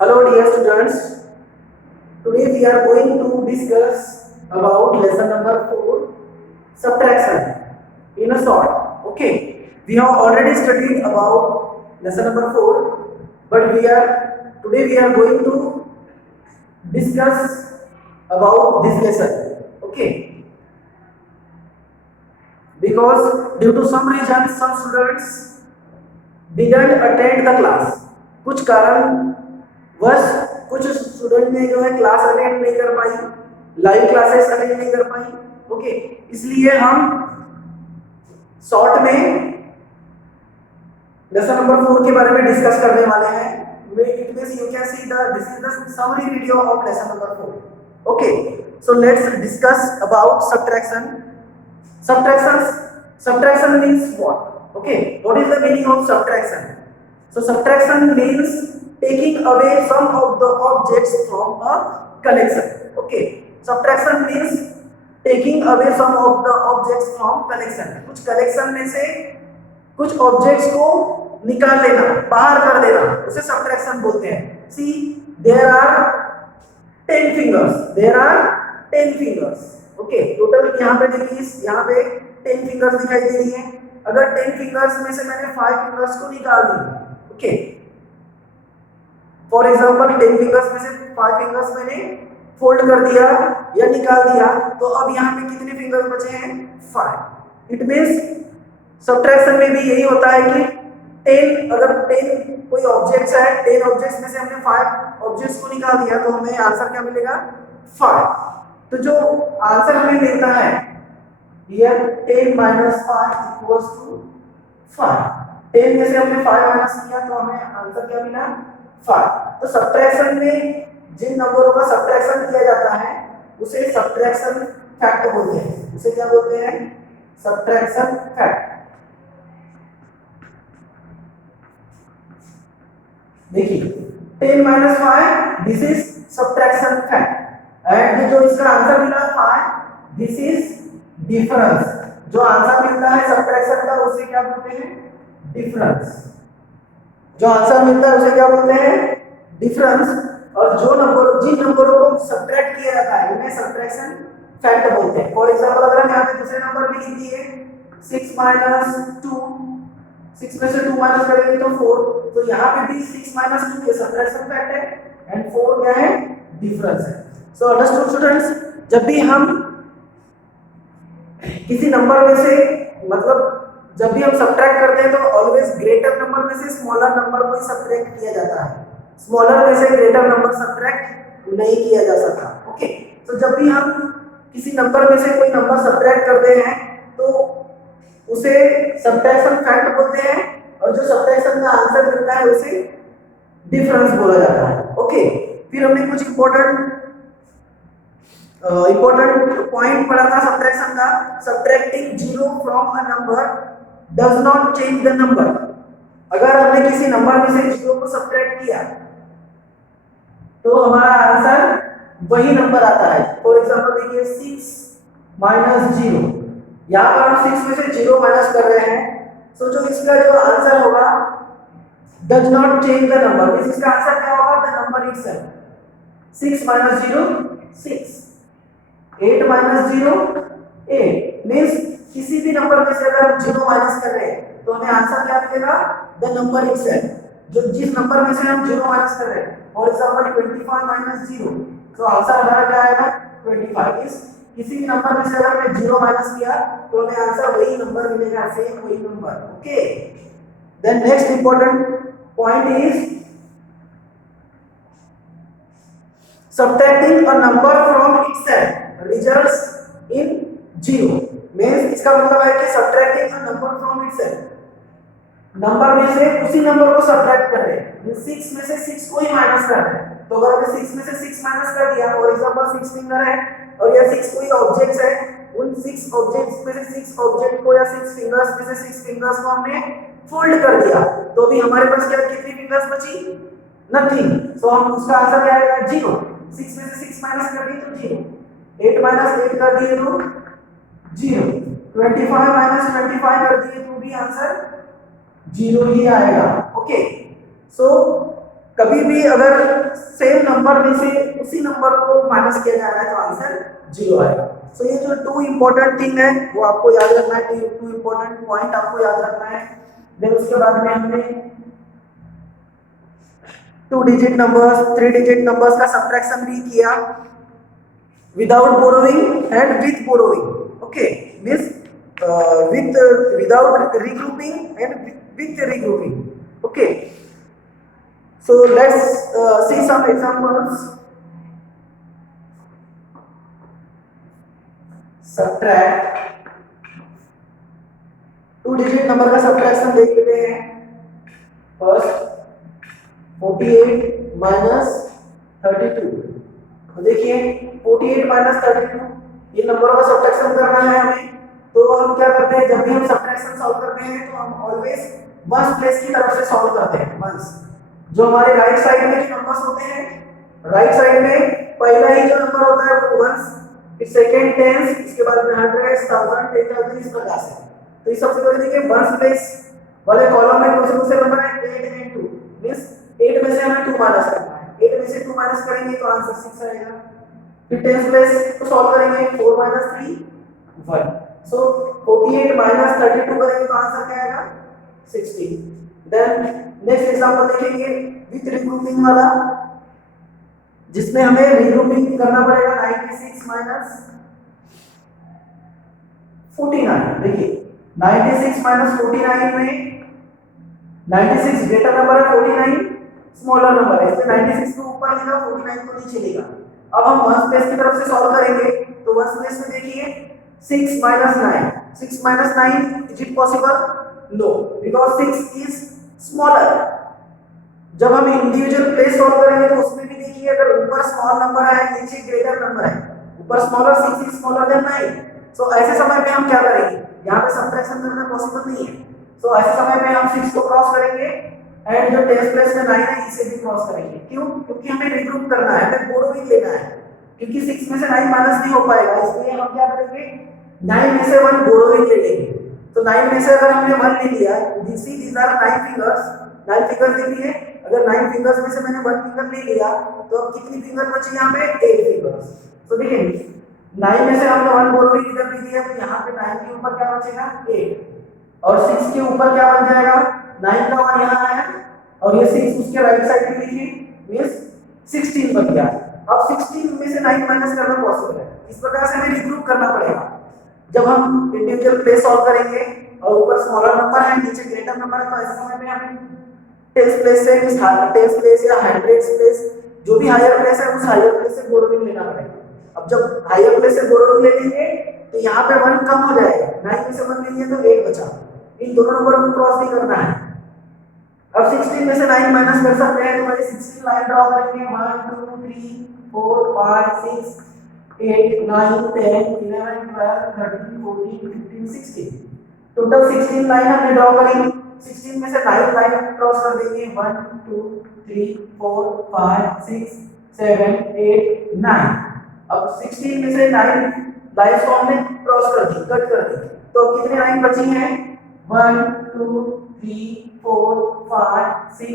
Hello dear students, today we are going to discuss about lesson number 4, subtraction in a short. Okay, we have already studied about lesson number 4, but today we are going to discuss about this lesson. Okay, because due to some reason some students didn't attend the class. कुछ कारण वश कुछ student ने जो है class attend नहीं कर पाई, live classes attend नहीं कर पाई. ओके, इसलिए हम शॉर्ट में लेसन नंबर 4 के बारे में डिस्कस करने वाले हैं. It means you can see this is the summary video of lesson number 4. Okay, so let's discuss about subtraction. Subtraction means what? Okay, what is the meaning of subtraction? So subtraction means taking away some of the objects from a collection. Okay, subtraction means taking away some of the objects from collection. कुछ collection में से कुछ objects को निकाल लेना, बाहर कर देना, उसे subtraction बोलते हैं. See, there are 10 fingers. There are 10 fingers. Okay, total यहाँ पे देखिए, यहाँ पे 10 fingers दिखाई दे रही है. अगर 10 fingers में से मैंने 5 fingers को निकाल दी, ओके, फॉर एग्जांपल 10 फिंगर्स में से 5 फिंगर्स मैंने फोल्ड कर दिया या निकाल दिया, तो अब यहाँ पे कितने फिंगर्स बचे हैं? 5. इट मींस सब्ट्रैक्शन में भी यही होता है कि 10, अगर 10 कोई ऑब्जेक्ट्स है, 10 ऑब्जेक्ट्स में से हमने 5 ऑब्जेक्ट्स को निकाल दिया, तो हमें आंसर क्या मिलेगा? 5. तो जो आंसर हमें मिलता है हियर 10 माइनस 5 इक्वल्स टू 5. 10 में से हमने 5 माइनस किया तो हमें आंसर क्या मिला? 5. तो सब्ट्रैक्शन में जिन नंबरों का सब्ट्रैक्शन किया जाता है उसे सब्ट्रैक्शन फैक्ट बोलते हैं. उसे क्या बोलते हैं? Subtraction fact. देखिए 10 minus 5 this is subtraction fact, and जो इसका आंसर मिला 5 दिस इज डिफरेंस. जो आंसर मिलता है सब्ट्रैक्शन का उसे क्या बोलते हैं? डिफरेंस. जो आंसर मिलता है उसे क्या बोलते हैं? डिफरेंस. और जिन नंबरों को सब्ट्रैक्ट किया जाता है उन्हें सब्ट्रैक्शन फैक्ट बोलते हैं. फॉर एग्जांपल अगर हम यहाँ पे दूसरे नंबर भी लिख दिए 6 माइनस 2, 6 में से 2 माइनस करेंगे तो 4, तो यहाँ पे भी 6 माइनस 2 ये सब्ट्रैक्शन फैक्ट है एंड 4 क्या है? डिफरेंस है. सो अंडरस्टूड स्टूडेंट्स, जब भी हम किसी नंबर में से जब भी हम सब्ट्रैक्ट करते हैं तो ऑलवेज ग्रेटर नंबर में से स्मॉलर नंबर को ही सब्ट्रैक्ट किया जाता है. स्मॉलर में से ग्रेटर नंबर सब्ट्रैक्ट नहीं किया जा सकता. ओके, तो जब भी हम किसी नंबर में से कोई नंबर सब्ट्रैक्ट करते हैं तो उसे सब्ट्रैक्शन फैक्ट बोलते हैं, और जो सब्ट्रैक्शन का आंसर मिलता है उसे डिफरेंस बोला जाता है. ओके, फिर हमने कुछ इंपॉर्टेंट पॉइंट पढ़ा था सब्ट्रैक्शन का. Subtracting 0 from a number does not change the number. अगर हमने किसी नंबर में से 0 को सब्ट्रैक्ट किया तो हमारा आंसर वही नंबर आता है. फॉर एग्जांपल देखिए 6 माइनस 0, यहाँ पर हम 6 में से 0 माइनस कर रहे हैं, सो जो इसका जो आंसर होगा does not change the number. इसका आंसर क्या होगा? The number itself. 6 minus 0 6, 8 minus 0 8. Means किसी भी नंबर में से अगर हम 0 माइनस कर रहे हैं तो हमें आंसर क्या मिलेगा? The number itself. जो जिस नंबर में से हम 0 माइनस कर रहे हैं, फॉर एग्जांपल 25 माइनस 0, तो आंसर हमारा क्या आएगा? 25. किसी भी नंबर में से अगर मैं 0 माइनस किया तो हमें आंसर वही नंबर मिलेगा, सेम वही नंबर. Okay, then next important point is subtracting a number from itself results in 0. Means इसका मतलब है कि subtracting a number from itself, number में से उसी नंबर को सब्ट्रैक्ट कर रहे हैं. 6 में से 6 को ही माइनस कर रहे हैं, तो अगर हमने 6 में से 6 माइनस कर दिया, फॉर एग्जांपल 6 फिंगर है और यह 6 कोई ऑब्जेक्ट्स है, उन 6 ऑब्जेक्ट्स में से 6 ऑब्जेक्ट को या 6 फिंगर्स में से 6 फिंगर्स को हमने फोल्ड कर दिया, तो भी हमारे पास क्या कितनी फिंगर्स बची? नथिंग. सो हम उसका आंसर क्या आएगा? 0. 6 में से 6 माइनस कर दिए तो 0, 8 माइनस 8 कर दिए तो 0, 25 माइनस 25 कर दिए तो भी आंसर 0 ही आएगा. ओके, सो कभी भी अगर सेम नंबर में से उसी नंबर को माइनस किया जा रहा है तो आंसर 0 आएगा। सो ये जो टू इंपॉर्टेंट थिंग है वो आपको याद रखना है, टू इंपॉर्टेंट पॉइंट आपको याद रखना है। देन उसके बाद में हमने 2 डिजिट नंबर्स 3 डिजिट नंबर्स का सब्ट्रैक्शन भी किया without borrowing and with borrowing. Okay, means with without regrouping and with regrouping. Okay, so let's see some examples. Subtract 2 digit number का सब्ट्रैक्शन देख लेते हैं। First 48 minus 32। तो देखिए 48 माइनस 32 ये नंबरों का सब्ट्रैक्शन करना है हमें। तो हम क्या करते हैं, जब भी हम सब्ट्रैक्शन सॉल्व करते हैं तो हम ऑलवेज वंस प्लेस की तरफ से सॉल्व करते हैं। वंस जो हमारे राइट साइड में जो नंबर्स होते हैं, राइट साइड में पहला ही जो नंबर होता है वो वंस, फिर सेकंड टेंस, इसके बाद में 100, 1000, 10,000 इस प्रकार से। तो ये सबसे पहले देखिए वंस प्लेस वाले कॉलम में कौन से नंबर है 8 and 2, मींस 8 में से हमें 2 माइनस करना है। 8 में से 2 माइनस करेंगे तो आंसर 6 आएगा। फिर टेंस प्लेस को सॉल्व करेंगे 4 माइनस 3 1। सो 48 माइनस 32 करेंगे तो आंसर क्या आएगा 60। देन नेक्स्ट एग्जांपल देखेंगे विथ रीग्रुपिंग वाला, जिसमें हमें रीग्रुपिंग करना पड़ेगा 96 माइनस 49। देखिए 96 माइनस 49 में 96 ग्रेटर नंबर है, 49 स्मॉलर नंबर है, इसलिए 96 को ऊपर लिखा 49 को नीचे लिखा। अब हम वंस प्लेस की तरफ से सॉल्व करेंगे तो वंस प्लेस में देखिए 6 minus 9, 6 minus 9, is it possible? No, because 6 is smaller. जब हम इंडिविजुअल प्लेस सॉल्व करेंगे तो उसमें भी देखिए अगर ऊपर स्मॉल नंबर है नीचे ग्रेटर नंबर है, ऊपर स्मॉलर 6 is smaller than 9। सो ऐसे समय पे हम क्या करेंगे, यहाँ पे सब्ट्रैक्शन करना पॉसिबल नहीं है। सो ऐसे समय पे हम 6 को क्रॉस करेंगे एंड जो टेंस प्लेस में 9 है इसे भी क्रॉस करेंगे। क्यों? क्योंकि हमें रीग्रुप करना है, हमें बोरोइंग लेना है, क्योंकि 6 में से 9 माइनस नहीं हो पाएगा, इसलिए हम क्या करेंगे 9 में से 1 बोरोइंग ले लेंगे। तो 9 में से अगर हमने 1 ले लिया, these are 9 फिंगर्स, 9 फिंगर्स देखिए, अगर 9 फिंगर्स में से मैंने 1 फिंगर ले लिया तो अब कितनी फिंगर बची यहाँ पे 8 फिंगर्स। तो देखिए 9 में से हमने 1 बोरोइंग इधर ले लिया तो यहाँ पे 9 के ऊपर क्या बचेगा 8 और 6 के ऊपर क्या बन जाएगा 9 का 1 यहाँ आया और ये 6 उसके राइट साइड में लिखिए, मींस 16 बन गया। अब 16 में से 9 माइनस करना पॉसिबल है, इस प्रकार से हमें रीग्रुप करना पड़ेगा। जब हम इंडिविजुअल प्लेस सॉल्व करेंगे और ऊपर स्मॉलर नंबर है नीचे ग्रेटर नंबर है तो ऐसे समय में हमें टेंस प्लेस से टेंस प्लेस या हंड्रेड्स प्लेस जो भी हायर प्लेस है उस हायर प्लेस से बोरोइंग लेना पड़ेगा। अब जब हायर प्लेस से बोरोइंग ले लेंगे तो यहाँ पे 1 कम हो जाएगा, 9 में से 1 ले लिए तो 8 बचा, इन दोनों नंबर को क्रॉस नहीं करना है। अब 16 में से 9 माइनस कर सकते हैं तो मैं 16 लाइन ड्रॉ करेंगे 1 2 3 4 5 6 8 9 10 11 12 13 14 15 16, टोटल 16 लाइन हमने ड्रॉ करी। 16 में से 9 लाइन क्रॉस कर देंगे 1 2 3 4 5 6 7 8 9। अब 16 में से 9 लाइन्स को हमने क्रॉस कर दी, कट कर दी, तो कितनी लाइन बची हैं 1 2 3 4 5 6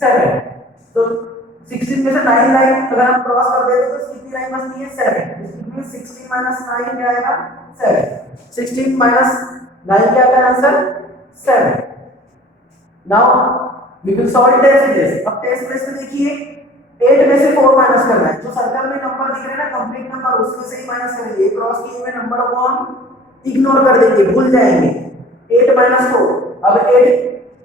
7। तो 16 में से 9 लाइन अगर हम क्रॉस कर देते तो कितनी लाइन बचती है 7, इसलिए 16 माइनस 9 क्या आएगा 7। 16 माइनस 9 क्या आता है answer 7। Now we will solve टेस्ट प्लेस। अब टेस्ट प्लेस में देखिए 8 में से 4 माइनस करना है, जो सर्कल में नंबर दिख रहे हैं ना कंप्लीट नंबर उसमें से ही माइनस करेंगे, क्रॉस किए हुए नंबरों को हम इग्नोर कर देंगे, भूल जाएंगे। 8 माइनस 4, अब 8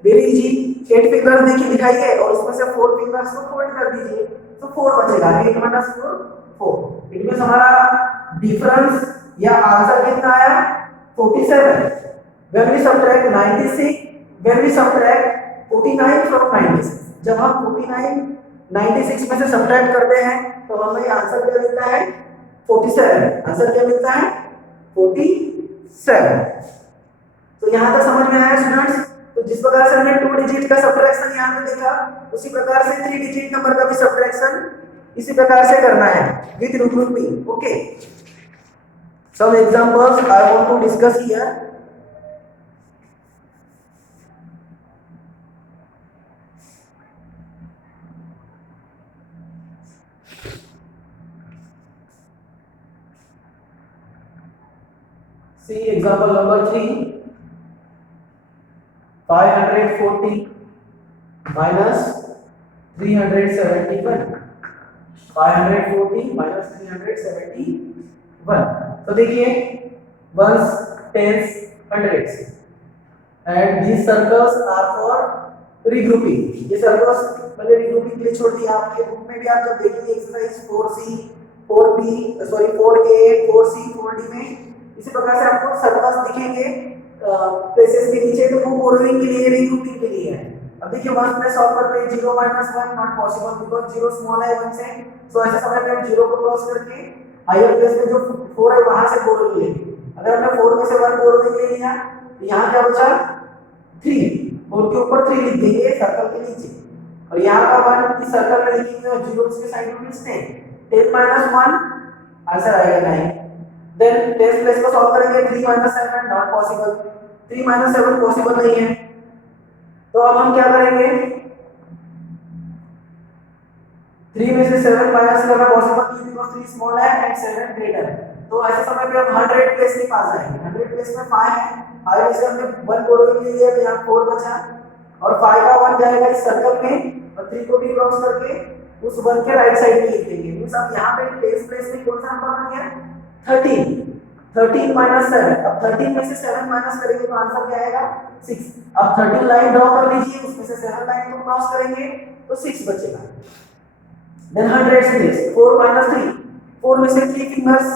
वेरी इजी, 8 फिंगर्स देखिए दिखाइए और उसमें से 4 फिंगर्स को फोल्ड कर दीजिए तो 4 बचेगा। 8 माइनस 4 4, इट मींस हमारा डिफरेंस या आंसर कितना आया 47। when we subtract 96 when we subtract 49 from 96, जब हम 49 96 में से सब्ट्रैक्ट करते हैं तो हमें आंसर क्या मिलता है 47। आंसर क्या मिलता है 47। तो यहां तक समझ में आया स्टूडेंट्स? तो जिस प्रकार से हमने 2 डिजिट का सब्ट्रैक्शन यहां पे देखा उसी प्रकार से 3 डिजिट नंबर का भी सब्ट्रैक्शन इसी प्रकार से करना है with regrouping. Okay, some examples I want to discuss here. See example number 3, 540 minus 371, 540 minus 371। तो देखिए ones, tens, hundreds and these circles are for regrouping। ये सर्कल्स पहले regrouping के लिए छोड़ दिया, आपके बुक में भी आप जब देखेंगे exercise 4C 4B sorry 4A 4C 4D में इसी प्रकार से आपको सर्कल्स दिखेंगे प्लेसेस के नीचे, तो वो बोरोइंग के लिए regrouping के लिए है। अब देखिए 1 में सॉल्व करते हैं, 0 minus 1 not possible because 0 small है 1 से, सो ऐसे समय में हम 0 को क्रॉस करके हायर प्लेस में जो 4 है वहां से बोरोइंग लेंगे। अगर हमने 4 में से 1 बोरोइंग ले लिया तो यहाँ क्या बचा 3, 4 के ऊपर 3 लिख देंगे सर्कल के नीचे, और यहाँ का 1 इस सर्कल में लिखेंगे और 0 उसके साइड में लिखते हैं। 10 minus 1 आंसर आएगा 9। देन 10 प्लेस को सॉल्व करेंगे, 3 minus 7 not possible, 3 minus 7 possible नहीं है, तो अब हम क्या करेंगे 3 में से 7 माइनस करना पॉसिबल नहीं बिकॉज़ 3 स्मॉल है एंड 7 ग्रेटर है। तो ऐसे समय पे हम 100 प्लेस के पास जाएंगे। 100 प्लेस में 5 है, 5 में से हमने 1 बोरोइंग ले लिया तो यहाँ 4 बचा, और 5 का 1 जाएगा इस सर्कल में और 3 को भी क्रॉस करके उस 1 के राइट साइड में लिख देंगे। मींस अब यहाँ पे प्लेस में कौन सा नंबर बन गया 13, 13 minus 7। अब 13 में से 7 माइनस करेंगे तो आंसर क्या आएगा 6। अब 13 लाइन ड्रॉ कर लीजिए, उसमें से 7 लाइन को क्रॉस करेंगे तो 6 बचेगा। देन 100 प्लेस 4 minus 3, 4 में से 3 फिंगर्स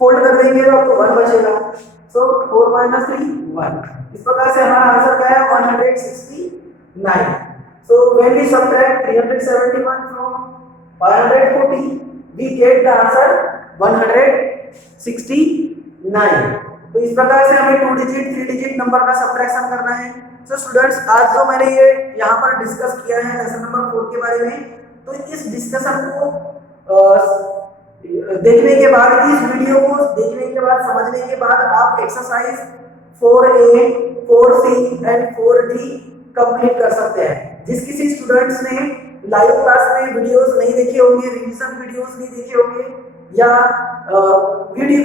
फोल्ड कर देंगे तो आपको 1 बचेगा, सो 4 minus 3 1। इस प्रकार से हमारा आंसर क्या है 169। So when we subtract 371 from 540 we get the answer 169। तो इस प्रकार से हमें 2 डिजिट 3 डिजिट नंबर का सबट्रैक्शन करना है। सो स्टूडेंट्स, आज जो मैंने ये यहाँ पर डिस्कस किया है लेसन नंबर 4 के बारे में, तो इस डिस्कशन को देखने के बाद, इस वीडियो को देखने के बाद, समझने के बाद आप exercise 4A 4C and 4D complete कर सकते हैं। जिस किसी स्टूडेंट्स ने लाइव क्लास में वीडियोस नहीं देखे होंगे, रिवीजन वीडियोस नहीं देखे होंगे, या वीडियो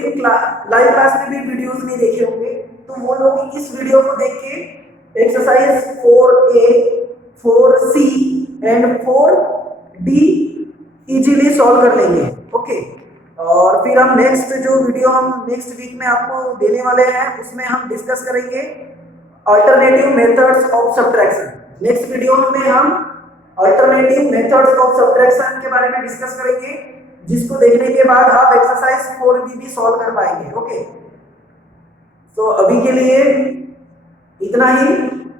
लाइव क्लास में भी वीडियोस नहीं देखे होंगे, तो वो लोग इस वीडियो को देख के exercise 4A 4C and 4D easily solve कर लेंगे। ओके, और फिर हम नेक्स्ट जो वीडियो हम नेक्स्ट वीक में आपको देने वाले हैं उसमें हम डिस्कस करेंगे alternative methods of subtraction. Next video में हम अल्टरनेटिव मेथड्स ऑफ सब्ट्रैक्शन के बारे में डिस्कस करेंगे, जिसको देखने के बाद आप एक्सरसाइज 4B भी सॉल्व कर पाएंगे। ओके, तो अभी के लिए इतना ही।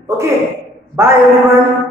Okay, bye everyone.